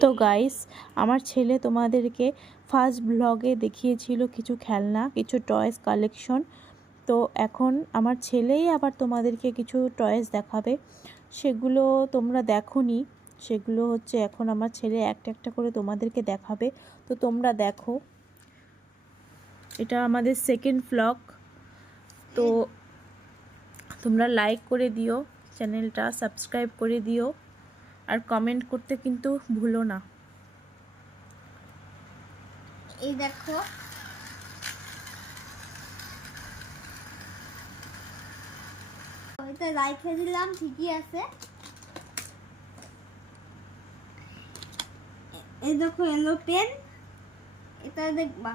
তো গাইস, আমার ছেলে তোমাদেরকে ফার্স্ট ব্লগে দেখিয়েছিল কিছু খেলনা, কিছু টয়েস কালেকশন। তো এখন আমার ছেলেই আবার তোমাদেরকে কিছু টয়েস দেখাবে। সেগুলো তোমরা দেখোনি, সেগুলো হচ্ছে এখন আমার ছেলে একটা একটা করে তোমাদেরকে দেখাবে। তো তোমরা দেখো, এটা আমাদের সেকেন্ড ব্লগ। তো তোমরা লাইক করে দিও, চ্যানেলটা সাবস্ক্রাইব করে দিও, আর কমেন্ট করতে কিন্তু ভুলো না। এই দেখো, এটা রাইখে দিলাম, ঠিকই আছে। এই দেখো এলো পেন, এটা দেখবা,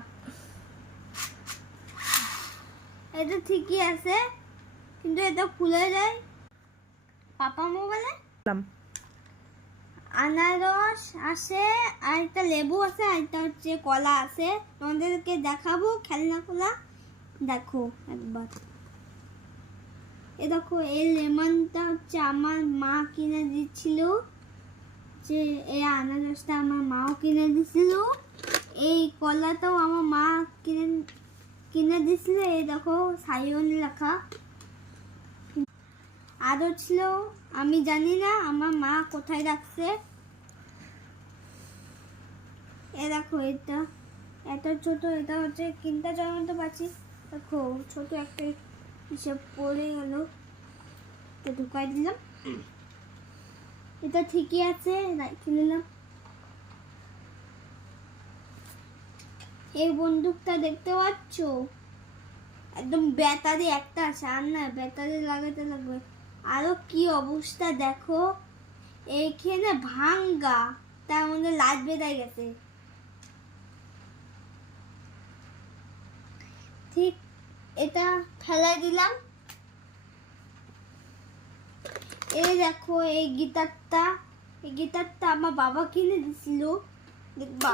এটা ঠিকই আছে, কিন্তু এটা খুলে যায়। পাপা মোবাইলে আনারস আছে, আর একটা লেবু আছে, আর একটা হচ্ছে কলা আছে। তোমাদেরকে দেখাবো খেলনাগুলা, দেখো একবার। এ দেখো, এই লেমনটা হচ্ছে আমার মা কিনে দিচ্ছিল, যে এই আনারসটা আমার মাও কিনে দিছিল, এই কলাটাও আমার মা কিনে দিছিল। এই দেখো সাইন লেখা। আরও ছিল, আমি জানি না আমার মা কোথায় রাখছে। এ দেখো, এটা এত ছোট, এটা হচ্ছে কিনতে জমাতে পারছি। দেখো ছোট একটা হিসেব পড়ে গেল, এটা ঢুকাই দিলাম। এটা ঠিকই আছে, রেখে নিলাম। এই বন্দুকটা দেখতে পাচ্ছ, একদম ব্যাটারি একটা আছে, আর না ব্যাটারি লাগাতে লাগবে। আরো কি অবস্থা দেখো, এইখানে ভাঙ্গা, তার মধ্যে লাইট বেড়ে গেছে। ঠিক, এটা ফেলাই দিলাম। এই দেখো, এই গিটারটা আমার বাবা কিনে দিছিল, দেখবা।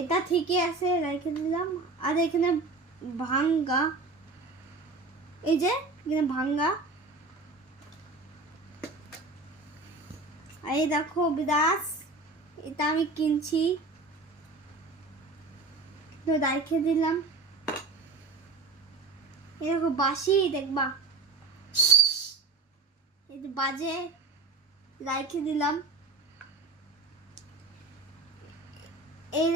এটা ঠিকই আছে, রেখে দিলাম। আর এখানে ভাঙ্গা, এই যে এখানে ভাঙ্গা। আর এই দেখো বিরাস, এটা আমি কিনছি, তো রেখে দিলাম। এই দেখো বাঁশি, দেখবা এই যে বাজে, রেখে দিলাম। এই